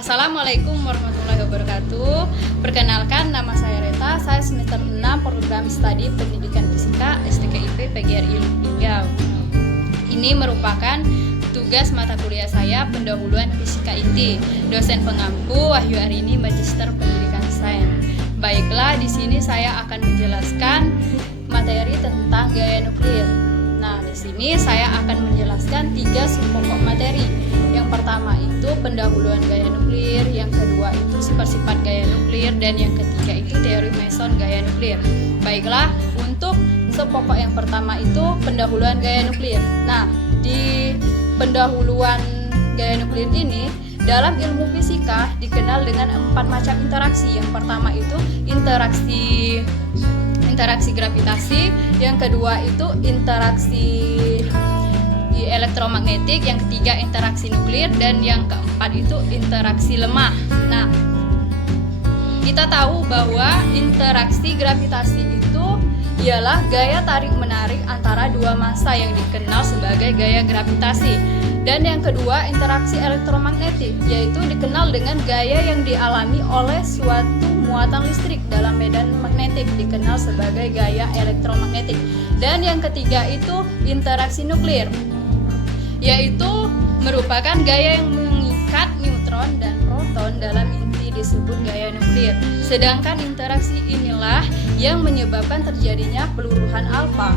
Assalamualaikum warahmatullahi wabarakatuh. Perkenalkan, nama saya Reta. Saya semester 6 program studi pendidikan fisika STKIP PGRI Linggau. Ini merupakan tugas mata kuliah saya pendahuluan fisika inti. Dosen pengampu Wahyu Arini, Magister Pendidikan Sains. Baiklah, di sini saya akan menjelaskan materi tentang gaya nuklir. Nah, di sini saya akan menjelaskan 3 subpokok materi. Yang pertama itu pendahuluan gaya nuklir, yang kedua itu sifat-sifat gaya nuklir, dan yang ketiga itu teori meson gaya nuklir. Baiklah, untuk subpokok yang pertama itu pendahuluan gaya nuklir. Nah, di pendahuluan gaya nuklir ini dalam ilmu fisika dikenal dengan 4 macam interaksi. Yang pertama itu interaksi gravitasi, yang kedua itu interaksi elektromagnetik, yang ketiga interaksi nuklir, dan yang keempat itu interaksi lemah. Nah, kita tahu bahwa interaksi gravitasi itu ialah gaya tarik-menarik antara dua massa yang dikenal sebagai gaya gravitasi. Dan yang kedua, interaksi elektromagnetik, yaitu dikenal dengan gaya yang dialami oleh suatu muatan listrik dalam medan magnetik, dikenal sebagai gaya elektromagnetik. Dan yang ketiga itu interaksi nuklir, yaitu merupakan gaya yang mengikat neutron dan proton dalam inti, disebut gaya nuklir. Sedangkan interaksi inilah yang menyebabkan terjadinya peluruhan alfa.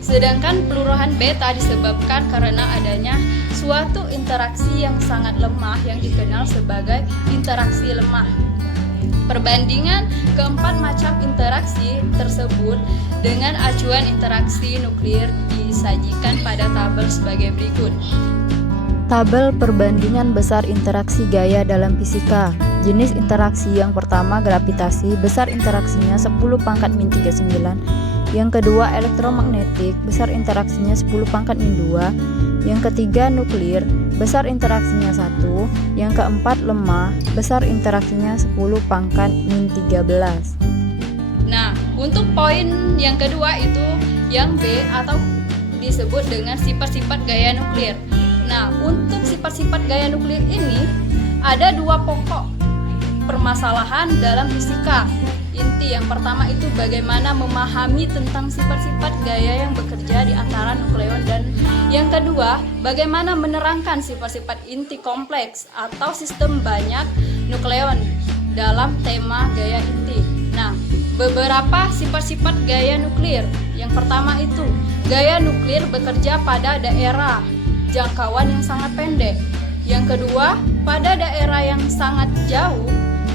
Sedangkan peluruhan beta disebabkan karena adanya suatu interaksi yang sangat lemah yang dikenal sebagai interaksi lemah. Perbandingan keempat macam interaksi tersebut dengan acuan interaksi nuklir disajikan pada tabel sebagai berikut. Tabel perbandingan besar interaksi gaya dalam fisika. Jenis interaksi yang pertama gravitasi, besar interaksinya 10⁻39. Yang kedua elektromagnetik, besar interaksinya 10⁻². Yang ketiga nuklir, besar interaksinya 1. Yang keempat lemah, besar interaksinya 10⁻13. Nah, untuk poin yang kedua itu yang B atau disebut dengan sifat-sifat gaya nuklir. Nah, untuk sifat-sifat gaya nuklir ini ada 2 pokok permasalahan dalam fisika inti. Yang pertama itu bagaimana memahami tentang sifat-sifat gaya yang bekerja di antara nukleon, dan yang kedua bagaimana menerangkan sifat-sifat inti kompleks atau sistem banyak nukleon dalam tema gaya inti. Nah, beberapa sifat-sifat gaya nuklir. Yang pertama itu gaya nuklir bekerja pada daerah jangkauan yang sangat pendek. Yang kedua, pada daerah yang sangat jauh,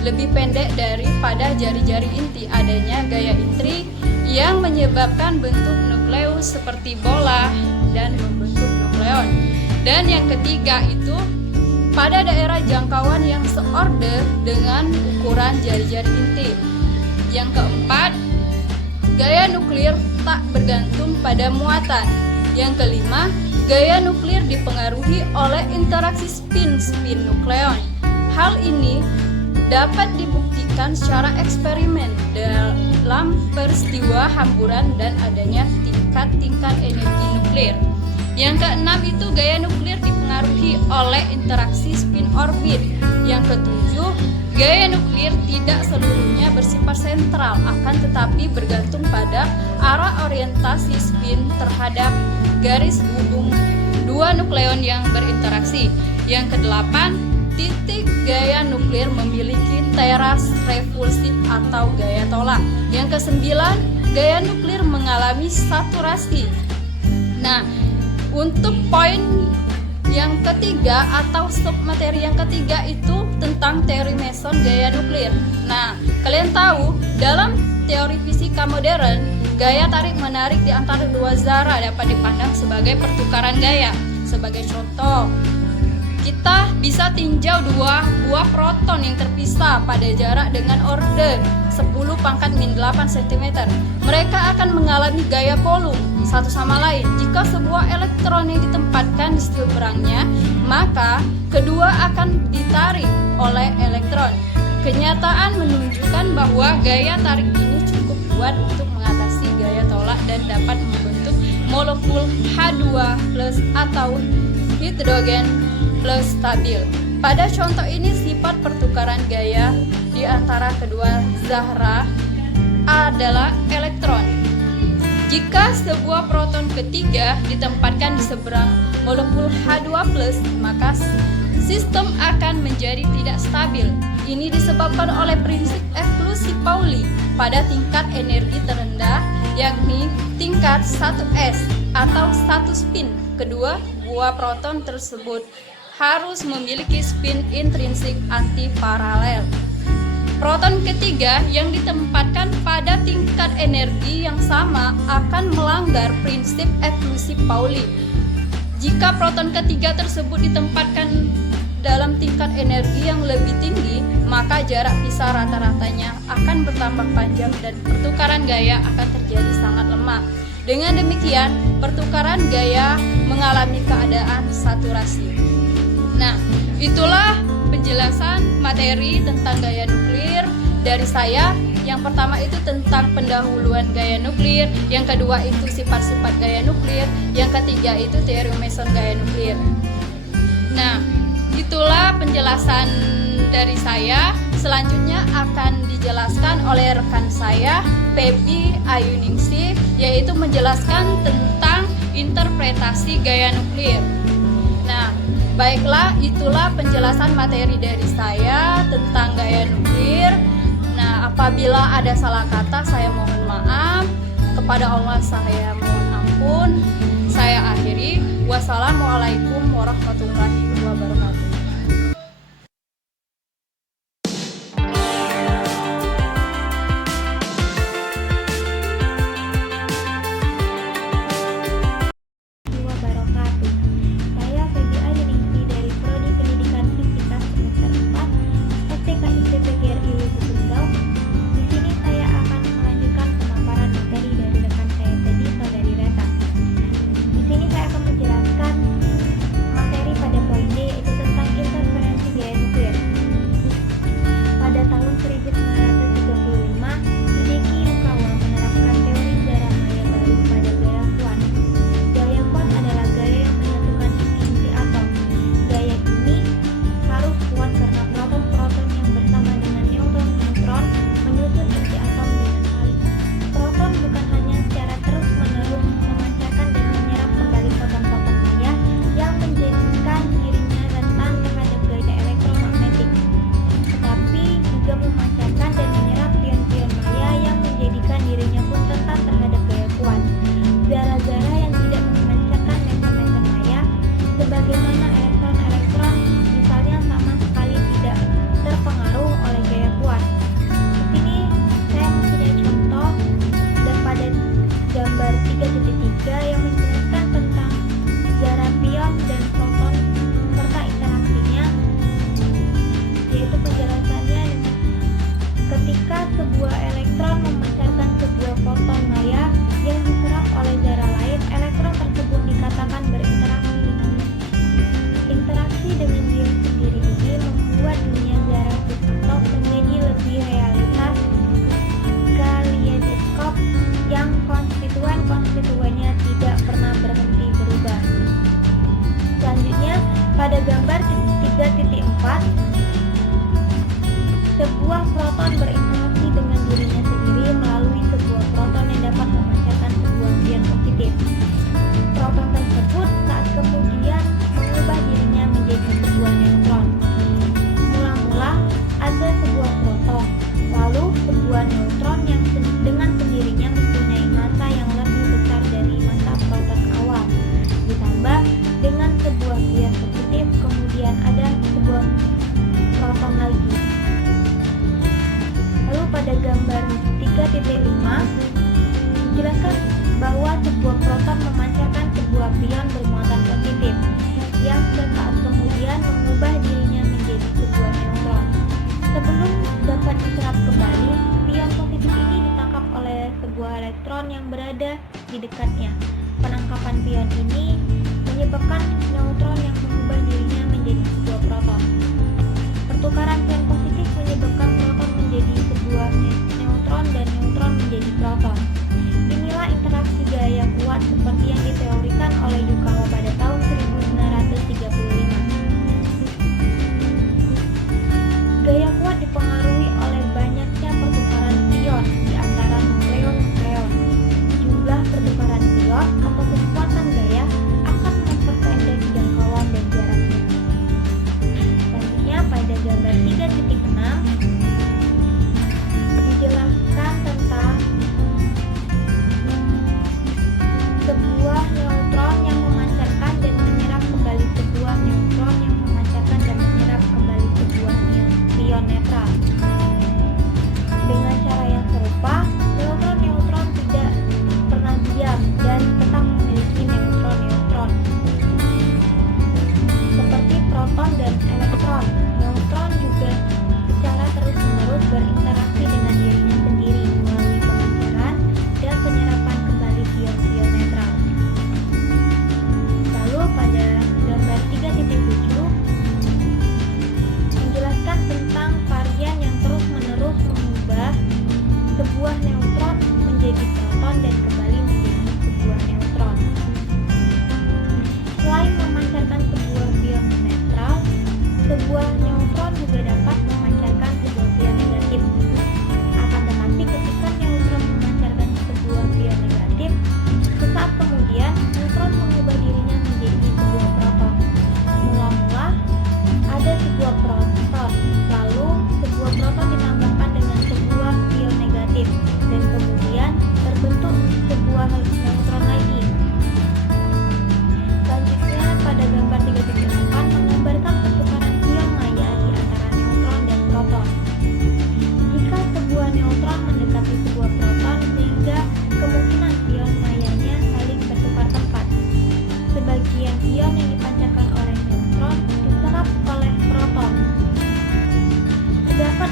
lebih pendek daripada jari-jari inti, adanya gaya intrik yang menyebabkan bentuk nukleus seperti bola dan membentuk nukleon. Dan yang ketiga itu pada daerah jangkauan yang seorde dengan ukuran jari-jari inti. Yang keempat, gaya nuklir tak bergantung pada muatan. Yang kelima, gaya nuklir dipengaruhi oleh interaksi spin-spin nukleon. Hal ini dapat dibuktikan secara eksperimen dalam peristiwa hamburan dan adanya tingkat-tingkat energi nuklir. Yang keenam itu gaya nuklir dipengaruhi oleh interaksi spin orbit. Yang ketujuh, gaya nuklir tidak seluruhnya bersifat sentral, akan tetapi bergantung pada arah orientasi spin terhadap garis hubung dua nukleon yang berinteraksi. Yang kedelapan, titik gaya nuklir memiliki teras repulsif atau gaya tolak. Yang kesembilan, gaya nuklir mengalami saturasi. Nah, untuk poin yang ketiga atau submateri yang ketiga itu tentang teori meson gaya nuklir. Nah, kalian tahu dalam teori fisika modern, gaya tarik-menarik di antara dua zara dapat dipandang sebagai pertukaran gaya. Sebagai contoh, kita bisa tinjau dua buah proton yang terpisah pada jarak dengan order 10⁻8 cm. Mereka akan mengalami gaya Coulomb satu sama lain. Jika sebuah elektron yang ditempatkan di seberangnya, maka kedua akan ditarik oleh elektron. Kenyataan menunjukkan bahwa gaya tarik ini cukup kuat untuk mengatasi gaya tolak dan dapat membentuk molekul H2+ atau hidrogen plus stabil. Pada contoh ini sifat pertukaran gaya di antara kedua zahra adalah elektron. Jika sebuah proton ketiga ditempatkan di seberang molekul H2+, maka sistem akan menjadi tidak stabil. Ini disebabkan oleh prinsip eksklusi Pauli pada tingkat energi terendah, yakni tingkat 1s atau 1 spin. Kedua buah proton tersebut harus memiliki spin intrinsik antiparalel. Proton ketiga yang ditempatkan pada tingkat energi yang sama akan melanggar prinsip eksklusi Pauli. Jika proton ketiga tersebut ditempatkan dalam tingkat energi yang lebih tinggi, maka jarak pisah rata-ratanya akan bertambah panjang dan pertukaran gaya akan terjadi sangat lemah. Dengan demikian, pertukaran gaya mengalami keadaan saturasi. Nah, itulah penjelasan materi tentang gaya nuklir dari saya. Yang pertama itu tentang pendahuluan gaya nuklir, yang kedua itu sifat-sifat gaya nuklir, yang ketiga itu teori meson gaya nuklir. Nah, itulah penjelasan dari saya. Selanjutnya akan dijelaskan oleh rekan saya, Feby Ayuningsih, yaitu menjelaskan tentang interpretasi gaya nuklir. Nah, baiklah, itulah penjelasan materi dari saya tentang gaya nuklir. Nah, apabila ada salah kata, saya mohon maaf. Kepada Allah saya mohon ampun. Saya akhiri. Wassalamualaikum warahmatullahi wabarakatuh. Wabarakatuh. Saya Feby Ayuningsih dari Prodi Pendidikan Fisika semester 4 STKIP PGRI Lubuk Linggau. Di sini saya akan melanjutkan pemaparan materi dari rekan saya tadi, Saudari Reta. Di sini saya akan menjelaskan materi pada poin D, yaitu tentang interferensi gaya nuklir. Pada tahun 1935, Hideki Yukawa menerapkan teori zara maya baru pada gaya kuat. Gaya kuat adalah gaya yang menyatukan inti-inti atom. Gaya ini harus kuat karena proton-proton yang bersama dengan neutron-neutron menyusun inti atom dengan saling. Proton bukan hanya secara terus-menerus memancarkan dan menyerap kembali foton-foton maya yang menjadikan dirinya rentan terhadap gaya elektromagnetik, tetapi juga memancarkan dan menyerap pion-pion maya yang menjadikan dirinya pun rentan terhadap gaya kuat. Zara-zara yang tidak memancarkan meson-meson maya, sebagaimana elektron-elektron misalnya, sama sekali tidak terpengaruh oleh gaya kuat. Di sini saya mempunyai contoh dan pada gambar 3.3 yang menjelaskan tentang zara pion dan proton serta interaksinya, yaitu penjelasannya ketika sebuah elektron memancarkan sebuah foton maya yang diserap oleh zara lain, elektron tersebut dikatakan berinteraksi dengannya. Interaksi dengan diri sendiri ini membuat dunia zara subatom menjadi lebih realitas kaleidoskop yang konstituen-konstituennya tidak pernah berhenti berubah. Selanjutnya, pada gambar 3.4, sebuah proton berinteraksi dengan dirinya sendiri melalui sebuah proton yang dapat memancarkan sebuah pion positif. Proton tersebut saat kemudian mengubah dirinya menjadi sebuah neutron. Mula-mula ada sebuah proton, lalu sebuah neutron yang dengan sendirinya mempunyai massa yang lebih besar dari massa proton awal. Ditambah dengan sebuah pion positif, kemudian ada sebuah proton lagi. Lalu pada gambar 3.5 dijelaskan bahwa sebuah proton memancarkan sebuah pion bermuatan positif yang sesaat kemudian mengubah dirinya menjadi sebuah neutron. Sebelum dapat diserap kembali, pion positif ini ditangkap oleh sebuah elektron yang berada di dekatnya. Penangkapan pion ini menyebabkan neutron yang mengubah dirinya menjadi sebuah proton. Pertukaran pion positif menyebabkan proton menjadi sebuah neutron dan neutron menjadi proton. Inilah interaksi gaya kuat seperti yang diteorikan oleh Yukawa pada tahun 1935.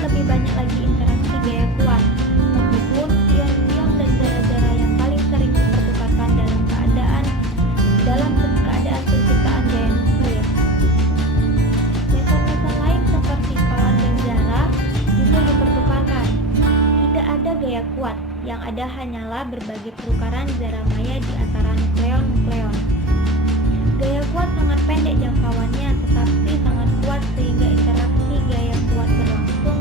lebih banyak lagi interaksi gaya kuat, meskipun ion-ion dan zara-zara yang paling sering dipertukarkan dalam keadaan penciptaan gaya nuklir. Meson-meson lain seperti kaon dan zara juga dipertukarkan. Tidak ada gaya kuat, yang ada hanyalah berbagai pertukaran zara maya di antara nukleon-nukleon. Gaya kuat sangat pendek jangkauannya, tetapi sangat kuat sehingga interaksi gaya kuat berlangsung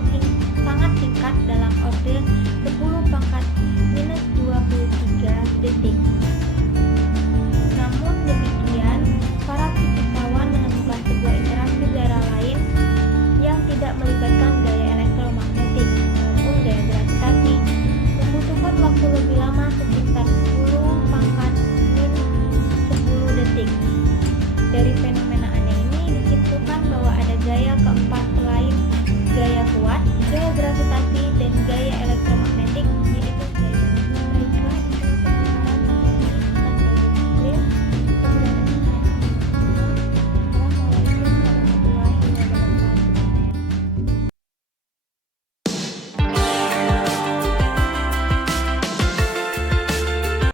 sangat singkat dalam orde 10⁻⁻23 detik. Namun demikian, para fisikawan menemukan sebuah interaksi zara lain yang tidak melibatkan gaya elektromagnetik maupun gaya gravitasi, membutuhkan waktu lebih lama sekitar 10⁻⁻10 detik dari fenomena